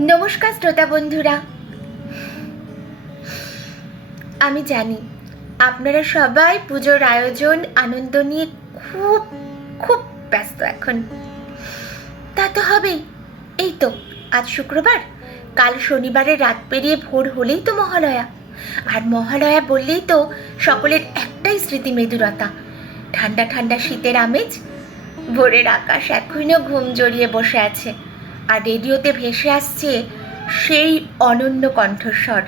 নমস্কার, শ্রোতা বন্ধুরা। আমি জানি, আপনারা সবাই পুজোর আয়োজন, আনন্দ নিয়ে খুব খুব ব্যস্ত এখন। তা তো হবেই। এই তো, আজ শুক্রবার। কাল শনিবারে রাত পেরিয়ে ভোর হলেই তো মহালয়া। আর মহালয়া বললেই তো সকলের একটাই স্মৃতি মেদুরতা। ঠান্ডা ঠান্ডা শীতের আমেজ, ভোরের আকাশ এখনও ঘুম জড়িয়ে বসে আছে। আর রেডিওতে ভেসে আসছে সেই অনন্য কণ্ঠস্বর।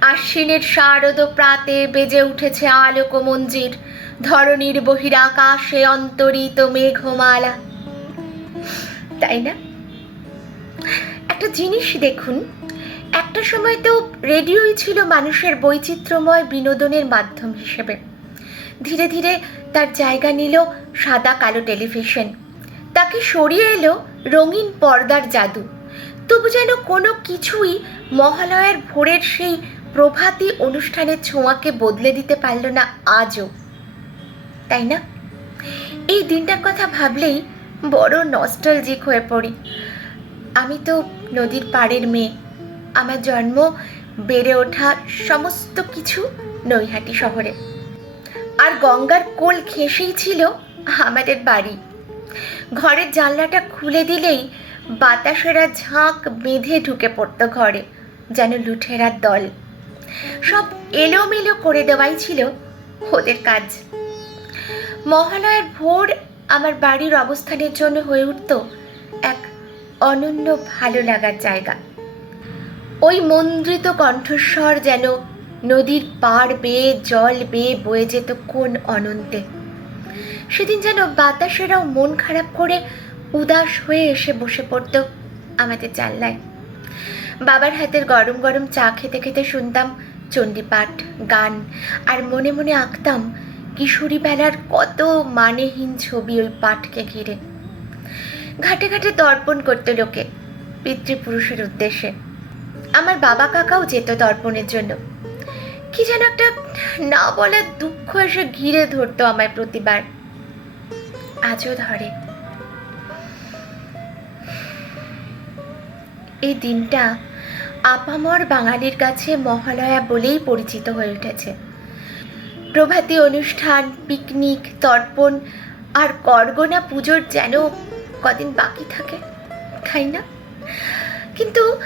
আশ্বিনের শারদ প্রাতে বেজে উঠেছে আলোক মঞ্জির, ধরণীর বহিরাকাশে অন্তরিত মেঘমালা। তাই না? একটা জিনিস দেখুন, একটা সময় তো রেডিওই ছিল মানুষের বৈচিত্র্যময় বিনোদনের মাধ্যম হিসেবে। ধীরে ধীরে তার জায়গা নিল সাদা কালো টেলিভিশন। তাকে সরিয়ে এলো রঙিন পর্দার জাদু। তবু যেন কোনো কিছুই মহালয়ার ভোরের সেই প্রভাতী অনুষ্ঠানের ছোঁয়াকে বদলে দিতে পারল না আজও। তাই না? এই দিনটার কথা ভাবলেই বড় নস্টালজিক হয়ে পড়ি। আমি তো নদীর পাড়ের মেয়ে। আমার জন্ম বেড়ে ওঠা সমস্ত কিছু নৈহাটি শহরে। আর গঙ্গার কোল ঘেঁষেই ছিল আমাদের বাড়ি। ঘরের জানলাটা খুলে দিলেই বাতাসেরা ঝাঁক বেঁধে ঢুকে পড়তো ঘরে, যেন লুঠেরার দল। সব এলোমেলো করে দেওয়াই ছিল ওদের কাজ। মহালয়ের ভোর আমার বাড়ির অবস্থানের জন্য হয়ে উঠত এক অনন্য ভালো লাগার জায়গা। ওই মন্দ্রিত কণ্ঠস্বর যেন নদীর পাড় বেয়ে, জল বেয়ে বয়ে যেত কোন অনন্তে। সেদিন যেন বাতাসেরাও মন খারাপ করে উদাস হয়ে এসে বসে পড়ত আমাদের জানলায়। বাবার হাতের গরম গরম চা খেতে খেতে শুনতাম চণ্ডীপাঠ, গান, আর মনে মনে আঁকতাম কিশোরী বেলার কত মানেহীন ছবি ওই পাঠকে ঘিরে। ঘাটে ঘাটে তর্পণ করতো লোকে, পিতৃপুরুষের উদ্দেশ্যে। আমার বাবা কাকাও যেত তর্পণের জন্য। কি যেন একটা না বলার দুঃখ এসে ঘিরে ধরতো আমায় প্রতিবার। আজও ধরে। এই দিনটা আপামর বাঙালির কাছে মহালয়া বলেই পরিচিত হয়ে উঠেছে। প্রভাতী অনুষ্ঠান, পিকনিক, তর্পণ আর করগোনা পুজোর যেন কদিন বাকি থাকে, তাই না? কিন্তু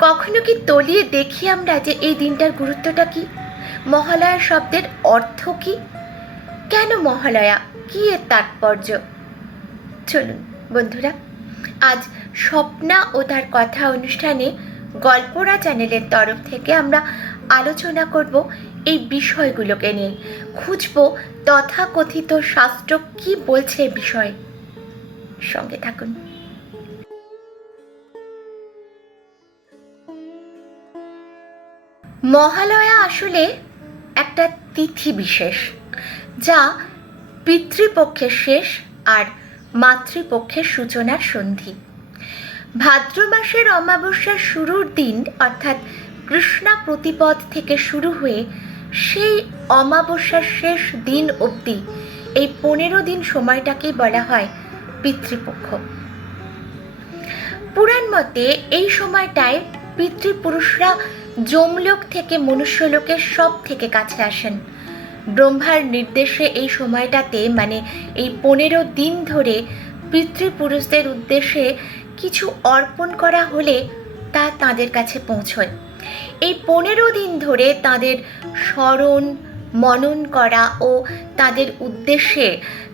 কখনো কি তলিয়ে দেখি আমরা যে এই দিনটার গুরুত্বটা কি? মহালয়া শব্দের অর্থ কি? কেন মহালয়া? কি এর তাৎপর্য? চলুন, বন্ধুরা, আজ স্বপ্না ও তার কথা অনুষ্ঠানে গল্পরা চ্যানেলের তরফ থেকে আমরা আলোচনা করব এই বিষয়গুলোকে নিয়ে। খুঁজব তথাকথিত শাস্ত্র কি বলছে বিষয়ে। সঙ্গে থাকুন। মহালয়া আসলে একটা তিথি বিশেষ, যা পিতৃপক্ষের শেষ আর মাতৃপক্ষের সূচনার সন্ধি। ভাদ্র মাসের অমাবস্যার শুরুর দিন, অর্থাৎ কৃষ্ণা প্রতিপদ থেকে শুরু হয়ে সেই অমাবস্যার শেষ দিন অবধি এই পনেরো দিন সময়টাকেই বলা হয় পিতৃপক্ষ। পুরাণ মতে এই সময়টায় পিতৃপুরুষরা যমলোক থেকে মনুষ্যলোকের সব থেকে কাছে আসেন। ব্রহ্মার নির্দেশে এই সময়টাতে মানে এই পনেরো দিন ধরে পিতৃপুরুষদের উদ্দেশ্যে কিছু অর্পণ করা হলে তা তাদের কাছে পৌঁছয়। এই পনেরো দিন ধরে তাদের স্মরণ, মনন করা ও তাদের উদ্দেশ্যে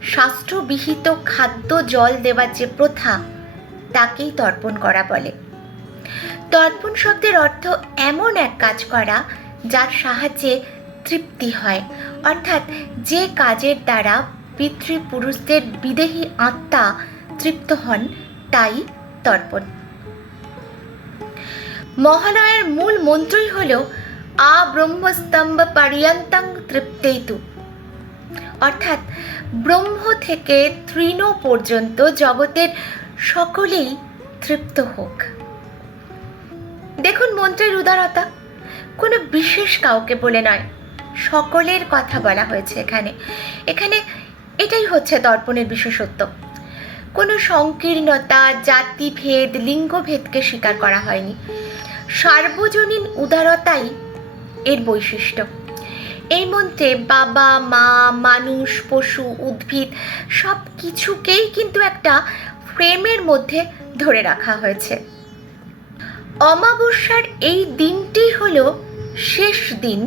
শাস্ত্রবিহিত খাদ্য জল দেওয়ার যে প্রথা, তাকেই তর্পণ করা বলে। তর্পণ শব্দের অর্থ এমন এক কাজ করা যার সাহায্যে তৃপ্তি হয়। অর্থাৎ যে কাজের দ্বারা পিতৃপুরুষদের বিদেহী আত্মা তৃপ্ত হন, তাই তর্পণ। মহালয়ের মূল মন্ত্রই হল, আ ব্রহ্মস্তম্ভ পারিয়ন্তাং তৃপ্তেতু। অর্থাৎ ব্রহ্ম থেকে তৃণ পর্যন্ত জগতের সকলেই তৃপ্ত হোক। দেখুন মন্ত্রের উদারতা। কোনো বিশেষ কাউকে বলে নয়। সকলের কথা বলা হয়েছে এখানে। এখানে এটাই হচ্ছে দর্পণের বিশেষত্ব। কোনো সংকীর্ণতা, জাতিভেদ, লিঙ্গভেদকে স্বীকার করা হয়নি। সার্বজনীন উদারতাই এর বৈশিষ্ট্য। এই মন্ত্রে বাবা, মা, মানুষ, পশু, উদ্ভিদ সব কিছুকেই কিন্তু একটা ফ্রেমের মধ্যে ধরে রাখা হয়েছে। অমাবস্যার এই দিনটি হলো শেষ দিন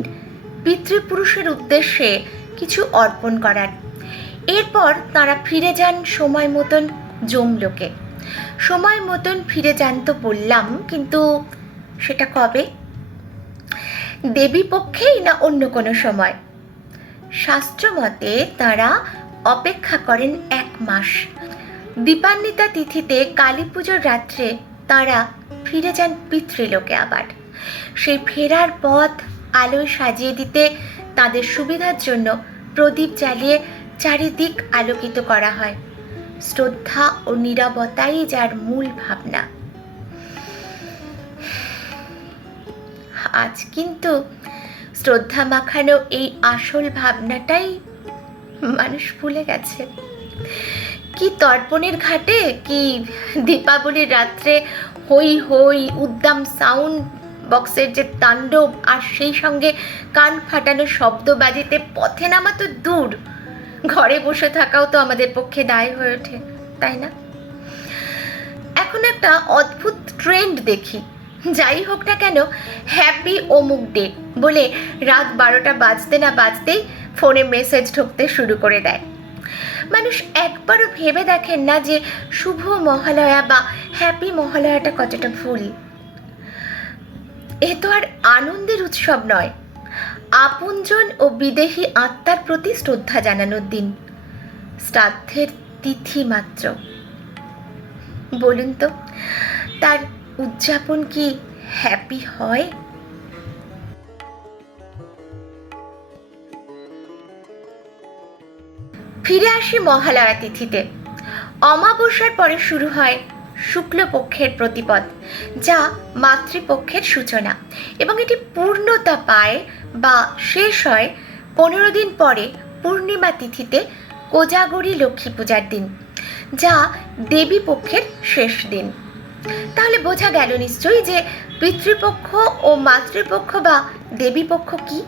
পিতৃপুরুষের উদ্দেশ্যে কিছু অর্পণ করার। এরপর তারা ফিরে যান সময় মতন জমলোকে সময় মতন ফিরে যান তো বললাম, কিন্তু সেটা কবে? দেবী পক্ষেই না অন্য কোনো সময়? শাস্ত্রমতে তারা অপেক্ষা করেন এক মাস। দীপান্বিতা তিথিতে কালী পুজোর রাত্রে তারা ফিরে যান পিতৃলোকে আবার। সেই ফেরার পথ আলোয় সাজিয়ে দিতে তাদের সুবিধার জন্য প্রদীপ জ্বালিয়ে চারিদিক আলোকিত করা হয়। শ্রদ্ধা ও নিরবতাই যার মূল ভাবনা। আজ কিন্তু শ্রদ্ধা মাখানো এই আসল ভাবনাটাই মানুষ ভুলে গেছে। কি তর্পণের ঘাটে? কি দীপাবলির রাত্রে হই হই উদ্দাম সাউন্ড বক্সের যে তাণ্ডব আর সেই সঙ্গে কান ফাটানো শব্দ বাজিতে পথে নামা তো দূর। ঘরে বসে থাকাও তো আমাদের পক্ষে দায় হয়ে ওঠে, তাই না? এখন একটা অদ্ভুত ট্রেন্ড দেখি। যাই হোক না কেন হ্যাপি অমুক ডে বলে রাত বারোটা বাজতে না বাজতেই ফোনে মেসেজ ঢুকতে শুরু করে দেয়। মানুষ একবারও ভেবে দেখেন না যে শুভ মহালয়া বা হ্যাপি মহালয়াটা কতটা ভুল। এ তো আর আনন্দের উৎসব নয়। আপনজন ও বিদেহী আত্মার প্রতি শ্রদ্ধা জানানোর দিন। শ্রাদ্ধের তিথি মাত্র। বলুন তো, তার উদযাপন কি হ্যাপি হয়? ফিরে আসি মহালয়া তিথিতে। অমাবস্যার পরে শুরু হয় শুক্লপক্ষের প্রতিপদ, যা মাতৃপক্ষের সূচনা। এবং এটি পূর্ণতা পায় বা শেষ হয় পনেরো দিন পরে পূর্ণিমা তিথিতে কোজাগরী লক্ষ্মী পূজার দিন, যা দেবী পক্ষের শেষ দিন। তাহলে বোঝা গেল নিশ্চয়ই যে পিতৃপক্ষ ও মাতৃপক্ষ বা দেবীপক্ষ কি?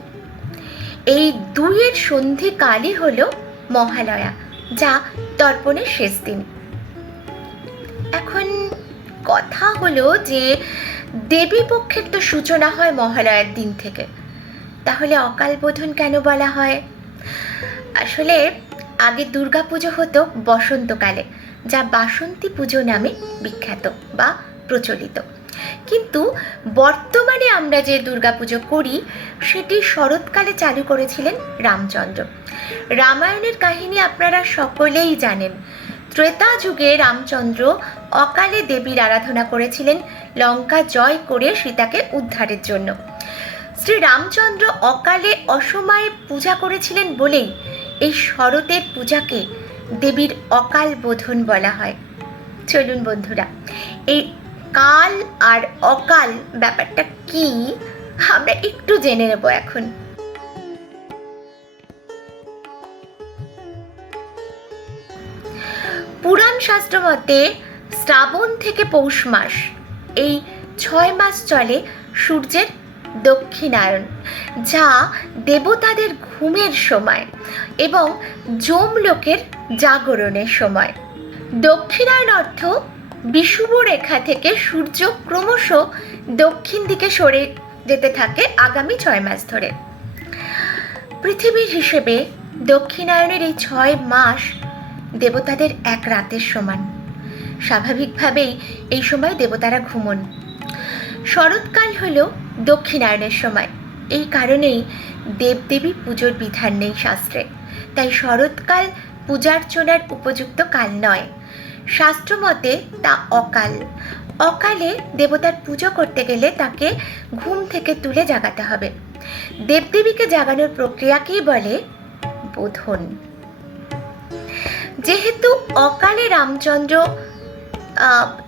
এই দুইয়ের সন্ধিকালই হল মহালয়া, যা তর্পণের শেষ দিন। এখন কথা হলো যে, দেবী পক্ষের তো সূচনা হয় মহালয়ার দিন থেকে। তাহলে অকাল বোধন কেন বলা হয়? আসলে আগে দুর্গাপুজো হতো বসন্তকালে, যা বাসন্তী পুজো নামে বিখ্যাত বা প্রচলিত। কিন্তু বর্তমানে আমরা যে দুর্গাপুজো করি, সেটি শরৎকালে চালু করেছিলেন রামচন্দ্র। রামায়ণের কাহিনী আপনারা সকলেই জানেন। ত্রেতা যুগে রামচন্দ্র অকালে দেবীর আরাধনা করেছিলেন লঙ্কা জয় করে সীতাকে উদ্ধারের জন্য। শ্রী রামচন্দ্র অকালে অসময়ে পূজা করেছিলেন বলেই এই শরতের পূজাকে দেবীর অকাল বোধন বলা হয়। চলুন বন্ধুরা, এই কাল আর অকাল ব্যাপারটা কি, আমরা একটু জেনে নেব এখন। পুরাণ শাস্ত্র মতে শ্রাবণ থেকে পৌষ মাস, এই ছয় মাস চলে সূর্যের দক্ষিণায়ন, যা দেবতাদের ঘুমের সময় এবং যমলোকের জাগরণের সময়। দক্ষিণায়ন অর্থ বিষুব রেখা থেকে সূর্য ক্রমশ দক্ষিণ দিকে সরে যেতে থাকে আগামী ছয় মাস ধরে। পৃথিবীর হিসেবে দক্ষিণায়নের এই ছয় মাস দেবতাদের এক রাতের সমান। স্বাভাবিকভাবেই এই সময় দেবতারা ঘুমন। শরৎকাল হল দক্ষিণায়নের সময়। এই কারণেই দেবদেবী পুজোর বিধান নেই শাস্ত্রে। তাই শরৎকাল পূজার্চনার উপযুক্ত কাল নয়। শাস্ত্রমতে তা অকাল। অকালে দেবতার পুজো করতে গেলে তাকে ঘুম থেকে তুলে জাগাতে হবে। দেবদেবীকে জাগানোর প্রক্রিয়াকেই বলে বোধন। যেহেতু অকালে রামচন্দ্র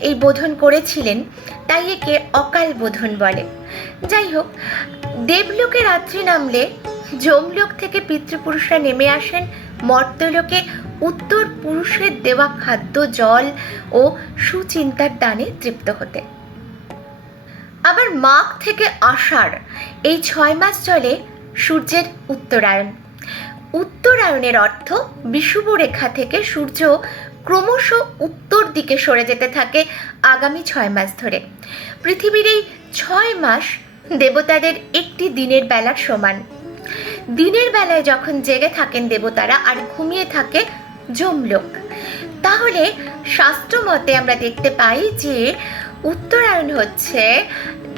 এই বোধন করেছিলেন, তাই একে অকাল বোধন বলে। যাই হোক, দেবলোকে রাত্রি নামলে যমলোক থেকে পিতৃপুরুষরা নেমে আসেন, মর্তলোকে উত্তর পুরুষের দেওয়া খাদ্য, জল ও সুচিন্তার দানে তৃপ্ত হতে। আবার মাঘ থেকে আষাঢ়, এই ছয় মাস চলে সূর্যের উত্তরায়ণ। উত্তরায়ণের অর্থ বিষুব রেখা থেকে সূর্য ক্রমশ উত্তর দিকে সরে যেতে থাকে আগামী ছয় মাস ধরে। পৃথিবীর এই ছয় মাস দেবতাদের একটি দিনের বেলার সমান। দিনের বেলায় যখন জেগে থাকেন দেবতারা আর ঘুমিয়ে থাকে যমলোক। তাহলে শাস্ত্র মতে আমরা দেখতে পাই যে উত্তরায়ণ হচ্ছে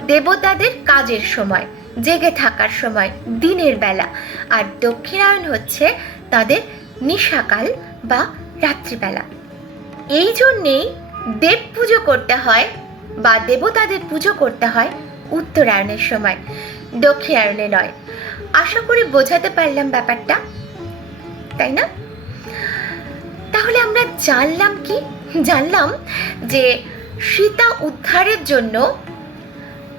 দেবতাদের কাজের সময়, জেগে থাকার সময়, দিনের বেলা। আর দক্ষিণায়ন হচ্ছে তাদের নিশাকাল বা রাত্রিবেলা। এই জন্যেই দেব পুজো করতে হয় বা দেবতাদের পুজো করতে হয় উত্তরায়ণের সময় দক্ষিণায়নে নয়। আশা করি বোঝাতে পারলাম ব্যাপারটা, তাই না? তাহলে আমরা জানলাম কি? জানলাম যে সীতা উদ্ধারের জন্য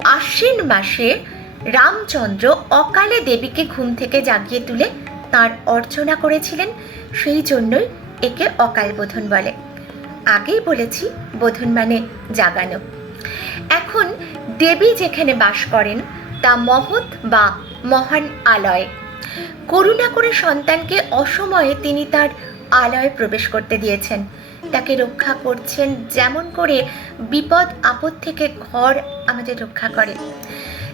আশ্বিন মাসে রামচন্দ্র অকালে দেবীকে ঘুম থেকে জাগিয়ে তুলে তার অর্চনা করেছিলেন, সেই জন্যই একে অকাল বোধন বলে। আগেই বলেছি বোধন মানে জাগানো। এখন দেবী যেখানে বাস করেন, তা মহৎ বা মহান আলয়। করুণা করে সন্তানকে অসময়ে তিনি তার আলয়ে প্রবেশ করতে দিয়েছেন। তাকে রক্ষা করছেন যেমন করে বিপদ আপদ থেকে ঘর আমাদের রক্ষা করে।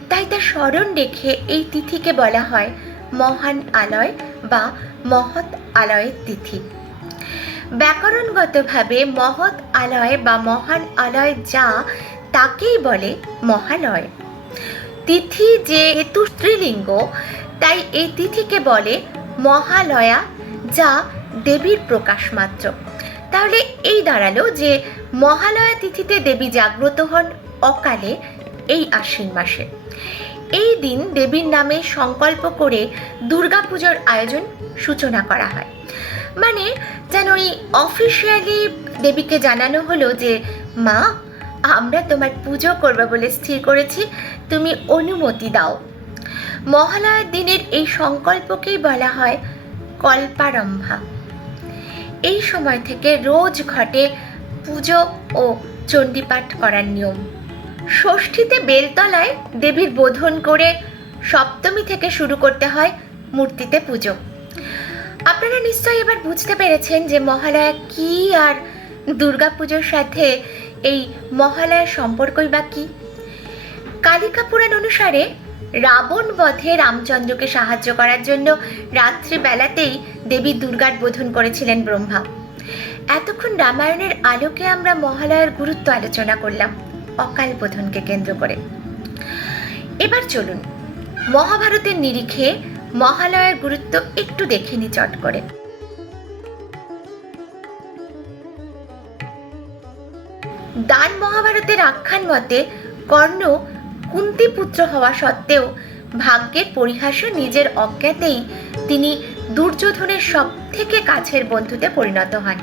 তাই তার স্মরণ রেখে এই তিথিকে বলা হয় মহান আলয় বা মহৎ আলয়ের তিথি। ব্যাকরণগতভাবে মহৎ আলয় বা মহান আলয় যা, তাকেই বলে মহালয়। তিথি যে হেতু স্ত্রীলিঙ্গ, তাই এই তিথিকে বলে মহালয়া, যা দেবীর প্রকাশ মাত্র। তাহলে এই দাঁড়াল যে মহালয়া তিথিতে দেবী জাগ্রত হন অকালে এই আশ্বিন মাসে। এই দিন দেবীর নামে সংকল্প করে দুর্গাপুজোর আয়োজন সূচনা করা হয়। মানে যেন ওই অফিসিয়ালি দেবীকে জানানো হলো যে, মা, আমরা তোমার পুজো করবে বলে স্থির করেছি, তুমি অনুমতি দাও। মহালয়ার দিনের এই সংকল্পকেই বলা হয় কল্পারম্ভা। এই সময় থেকে রোজ ঘটে পুজো ও চণ্ডীপাঠ করার নিয়ম। ষষ্ঠীতে বেলতলায় দেবীর বোধন করে সপ্তমী থেকে শুরু করতে হয় মূর্তিতে পুজো। আপনারা নিশ্চয়ই এবার বুঝতে পেরেছেন যে মহালয়া কি আর দুর্গাপুজোর সাথে এই মহালয়ার সম্পর্কই বা কি। কালিকা পুরাণ অনুসারে রাবণ বধে রামচন্দ্রকে সাহায্য করার জন্য রাত্রিবেলাতেই দেবী দুর্গার বোধন করেছিলেন ব্রহ্মা। এতক্ষণ রামায়ণের আলোকে আমরা মহালয়ার গুরুত্ব আলোচনা করলাম, অকাল বোধনকে কেন্দ্র করে। এবার চলুন, মহাভারতের নিরিখে মহালয়ার গুরুত্ব একটু দেখে নি চট করে। দান মহাভারতের আখ্যান মতে কর্ণ কুন্তি পুত্র হওয়া সত্ত্বেও ভাগ্যের পরিহাসে নিজের অজ্ঞাতেই তিনি দুর্যোধনের সব থেকে কাছের বন্ধুতে পরিণত হন।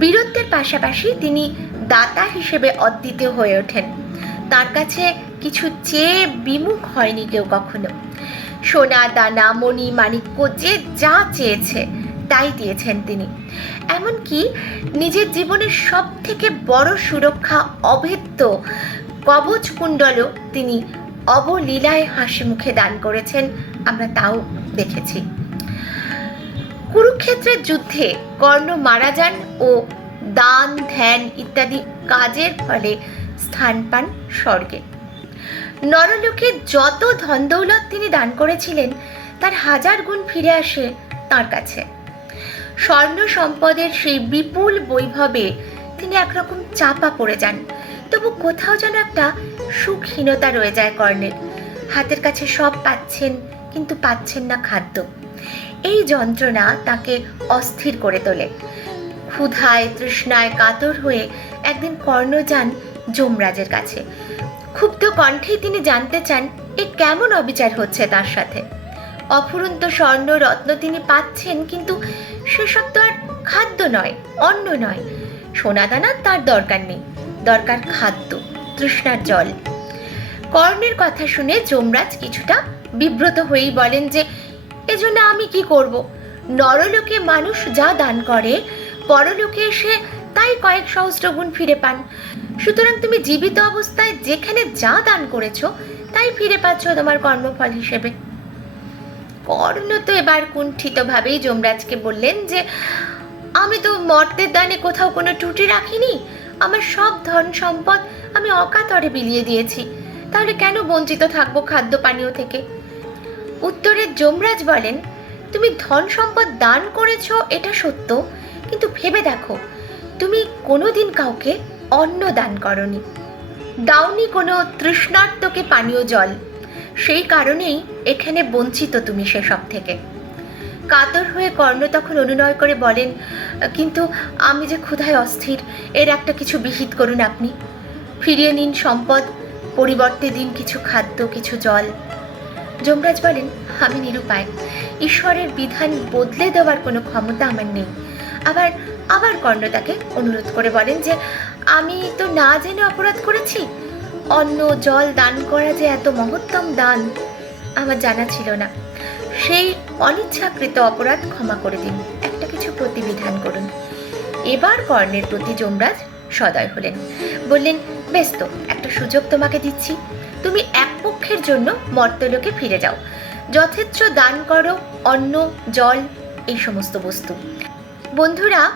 বীরত্বের পাশাপাশি তিনি দাতা হিসেবে অদ্বিতীয় হয়ে ওঠেন। তার কাছে কিছু চেয়ে বিমুখ হয়নি কেউ কখনো। সোনা, দানা, মণি, মাণিক্য যে যা চেয়েছে, তাই দিয়েছেন তিনি। এমনকি নিজের জীবনের সব থেকে বড় সুরক্ষা অভেদ্য কবচ কুণ্ডলও তিনি অবলীলায় হাসি মুখে দান করেছেন, আমরা তাও দেখেছি। কুরুক্ষেত্রের যুদ্ধে কর্ণ মারা যান ও দান, ধ্যান ইত্যাদি কাজের ফলে স্থান পান স্বর্গে। নরলোকে যত ধন দৌলত তিনি দান করেছিলেন, তার হাজার গুণ ফিরে আসে তার কাছে। স্বর্ণ সম্পদের সেই বিপুল বৈভবে তিনি একরকম চাপা পড়ে যান। তবু কোথাও যেন একটা সুখহীনতা রয়ে যায় কর্ণের। হাতের কাছে সব পাচ্ছেন, কিন্তু পাচ্ছেন না খাদ্য। এই যন্ত্রণা তাকে অস্থির করে তোলে। ক্ষুধায়, তৃষ্ণায় কাতর হয়ে একদিন কর্ণ যান যমরাজের কাছে। ক্ষুব্ধ কণ্ঠেই তিনি জানতে চান, এ কেমন অবিচার হচ্ছে তার সাথে? অফুরন্ত স্বর্ণ, রত্ন তিনি পাচ্ছেন, কিন্তু সেসব তো আর খাদ্য নয়, অন্ন নয়। সোনাদানা তার দরকার নেই। দরকার খাদ্য, তৃষ্ণার জল। কর্ণের কথা শুনে যমরাজ কিছুটা বিব্রত হয়েই বলেন যে, এজন্য আমি কি করব? নরলোকে মানুষ যা দান করে, পরলোকে এসে তাই কয়েক সহস্র গুণ ফিরে পান। সুতরাং তুমি জীবিত অবস্থায় যেখানে যা দান করেছ, তাই ফিরে পাচ্ছ তোমার কর্মফল হিসেবে। কর্ণ তো এবার কুণ্ঠিতভাবেই যমরাজকে বললেন যে, আমি তো মর্তের দানে কোথাও কোনো টুটি রাখিনি। আমার সব ধন সম্পদ আমি অকাতরে বিলিয়ে দিয়েছি। তাহলে কেন বঞ্চিত থাকব খাদ্য পানীয় থেকে? উত্তরে যমরাজ বলেন, তুমি ধন সম্পদ দান করেছ, এটা সত্য। কিন্তু ভেবে দেখো, তুমি কোনোদিন কাউকে অন্ন দান করনি। দাওনি কোনো তৃষ্ণার্তকে পানীয় জল। সেই কারণেই এখানে বঞ্চিত তুমি সেসব থেকে। কাতর হয়ে কর্ণ তখন অনুনয় করে বলেন, কিন্তু আমি যে ক্ষুধায় অস্থির, এর একটা কিছু বিহিত করুন আপনি। ফিরিয়ে নিন সম্পদ, পরিবর্তে দিন কিছু খাদ্য, কিছু জল। যমরাজ বলেন, আমি নিরুপায়। ঈশ্বরের বিধান বদলে দেওয়ার কোনো ক্ষমতা আমার নেই। আবার আবার কর্ণ তাকে অনুরোধ করে বলেন যে, আমি তো না জেনে অপরাধ করেছি। অন্ন, জল, দান করা যে এত মহত্তম দান, আমার জানা ছিল না। সেই অনিচ্ছাকৃত অপরাধ ক্ষমা করে দিন। একটা কিছু প্রতিবিধান করুন। এবার কর্ণের প্রতি যমরাজ সদয় হলেন। বললেন, বেশ তো, একটা সুযোগ তোমাকে দিচ্ছি। তুমি এক পক্ষের জন্য মর্তলোকে ফিরে যাও। যথেচ্ছ দান করো, অন্ন, জল, এই সমস্ত বস্তু। বন্ধুরা,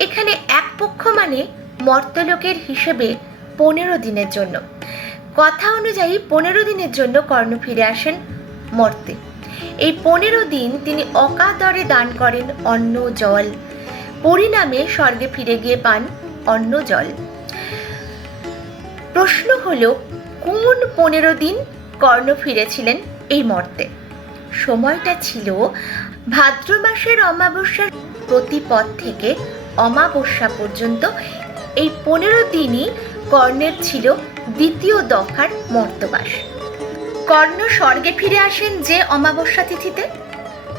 এখানে এক পক্ষ মানে মর্তলোকের হিসেবে পনেরো দিনের জন্য। কথা অনুযায়ী পনেরো দিনের জন্য কর্ণ ফিরে আসেন মর্তে। এই পনেরো দিন তিনি অকাতরে দান করেন অন্ন জল। পরিণামে স্বর্গে ফিরে গিয়ে পান অন্ন জল। প্রশ্ন হলো, কোন পনেরো দিন কর্ণ ফিরেছিলেন এই মর্তে? সময়টা ছিল ভাদ্র মাসের অমাবস্যার প্রতিপদ থেকে অমাবস্যা পর্যন্ত। এই পনেরো দিনই কর্ণের ছিল দ্বিতীয় দফার মর্তবাস। কর্ণ স্বর্গে ফিরে আসেন যে অমাবস্যা তিথিতে?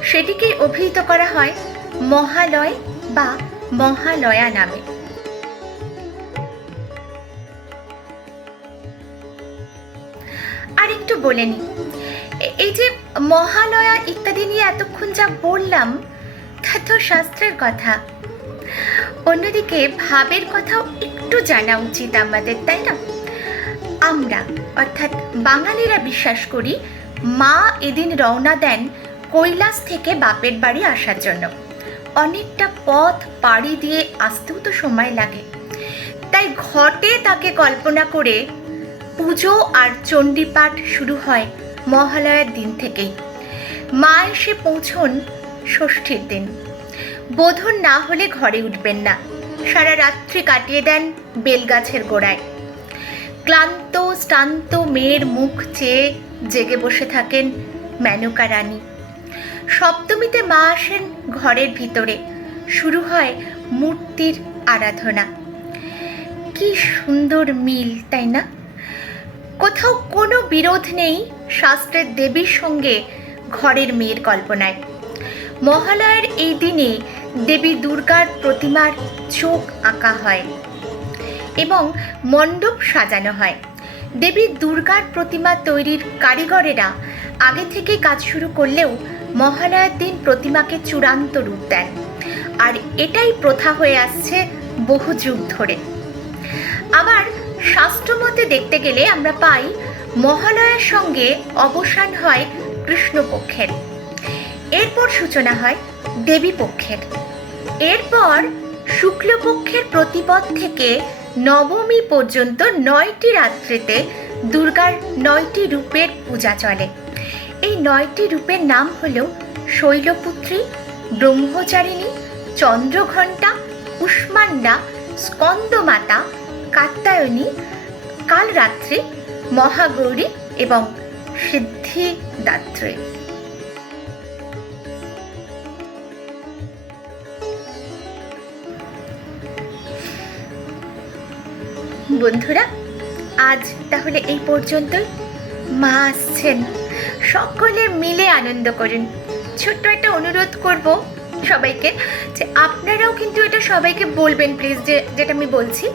সেটিকেই অভিহিত করা হয় মহালয় বা মহালয়া নামে। আর একটু বলে এ- এই যে মহালয়া ইত্যাদি নিয়ে এতক্ষণ যা বললাম, তা তো শাস্ত্রের কথা। অন্যদিকে ভাবের কথাও একটু জানা উচিত আমাদের, তাই না? আমরা, অর্থাৎ বাঙালিরা বিশ্বাস করি, মা এদিন রওনা দেন কৈলাস থেকে বাপের বাড়ি আসার জন্য। অনেকটা পথ পাড়ি দিয়ে আসতেও তো সময় লাগে। তাই ঘটে তাকে কল্পনা করে পুজো আর চণ্ডীপাঠ শুরু হয় মহালয়ার দিন থেকেই। মা এসে পৌঁছন ষষ্ঠীর দিন। বোধন না হলে ঘরে উঠবেন না। সারা রাত্রি কাটিয়ে দেন বেলগাছের গোড়ায়। ক্লান্ত, শ্রান্ত মেয়ের মুখ চেয়ে জেগে বসে থাকেন মেনকা রানী। সপ্তমীতে মা আসেন ঘরের ভিতরে। শুরু হয় মূর্তির আরাধনা। কি সুন্দর মিল, তাই না? কোথাও কোনো বিরোধ নেই শাস্ত্রের দেবীর সঙ্গে ঘরের মেয়ের কল্পনায়। মহালয়ার এই দিনে দেবী দুর্গার প্রতিমার চোখ আঁকা হয়। এবং মণ্ডপ সাজানো হয়। দেবী দুর্গার প্রতিমা তৈরির কারিগরেরা আগে থেকে কাজ শুরু করলেও মহালয়ার দিন প্রতিমাকে চূড়ান্ত রূপ দেন। আর এটাই প্রথা হয়ে আসছে বহু যুগ ধরে। আবার শাস্ত্রমতে দেখতে গেলে আমরা পাই, মহালয়ার সঙ্গে অবসান হয় কৃষ্ণপক্ষের। এরপর সূচনা হয় দেবী পক্ষের এরপর শুক্লপক্ষের প্রতিপদ থেকে নবমী পর্যন্ত নয়টি রাত্রিতে দুর্গার নয়টি রূপের পূজা চলে। এই নয়টি রূপের নাম হল শৈলপুত্রী, ব্রহ্মচারিণী, চন্দ্রঘণ্টা উষ্মান্ডা স্কন্দমাতা, কাত্যায়নী, কালরাত্রি, মহাগৌরী এবং সিদ্ধিদাত্রী। বন্ধুরা, আজ তাহলে এই পর্যন্তই। মা আসছেন। সকলে মিলে আনন্দ করুন। ছোট্ট একটা অনুরোধ করব সবাইকে যে আপনারাও কিন্তু এটা সবাইকে বলবেন প্লিজ যে, যেটা আমি বলছি।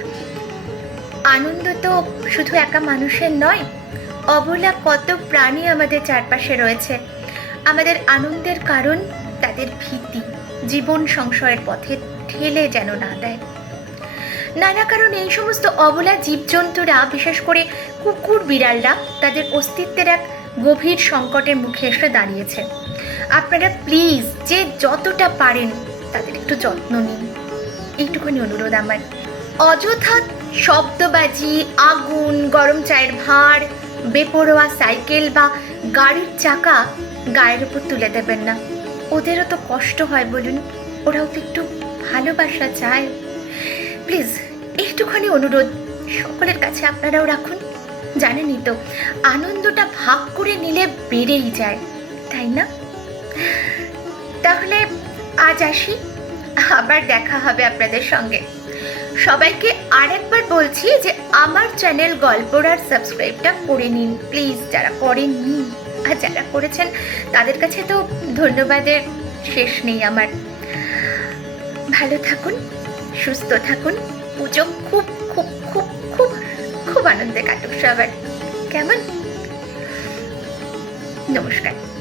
আনন্দ তো শুধু একা মানুষের নয়, অবলা কত প্রাণী আমাদের চারপাশে রয়েছে। আমাদের আনন্দের কারণ তাদের ভীতি, জীবন সংশয়ের পথে ঠেলে যেন না দেয়। নানা কারণে এই সমস্ত অবলা জীবজন্তুরা, বিশেষ করে কুকুর বিড়ালরা, তাদের অস্তিত্বের এক গভীর সংকটের মুখে এসে দাঁড়িয়েছে। আপনারা প্লিজ যে যতটা পারেন তাদের একটু যত্ন নিন। এইটুকুনি অনুরোধ আমার। অযথা শব্দবাজি, আগুন, গরম চায়ের ভাঁড় বেপরোয়া সাইকেল বা গাড়ির চাকা গায়ের উপর তুলে দেবেন না। ওদেরও তো কষ্ট হয় বলুন, ওরাও তো একটু ভালোবাসা চায়। প্লিজ একটুখানি অনুরোধ সকলের কাছে আপনারাও রাখুন। জানেনই তো, আনন্দটা ভাগ করে নিলে বেড়েই যায়, তাই না? তাহলে আজ আসি, আবার দেখা হবে আপনাদের সঙ্গে। সবাইকে আরেকবার বলছি যে আমার চ্যানেল গল্পরার সাবস্ক্রাইবটা করে নিন, প্লিজ, যারা করেননি আর যারা করেছেন, তাদের কাছে তো ধন্যবাদের শেষ নেই আমার। ভালো থাকুন। সুস্থ থাকুন। পুজো খুব খুব খুব খুব খুব আনন্দে কাটুক সবার। কেমন? নমস্কার।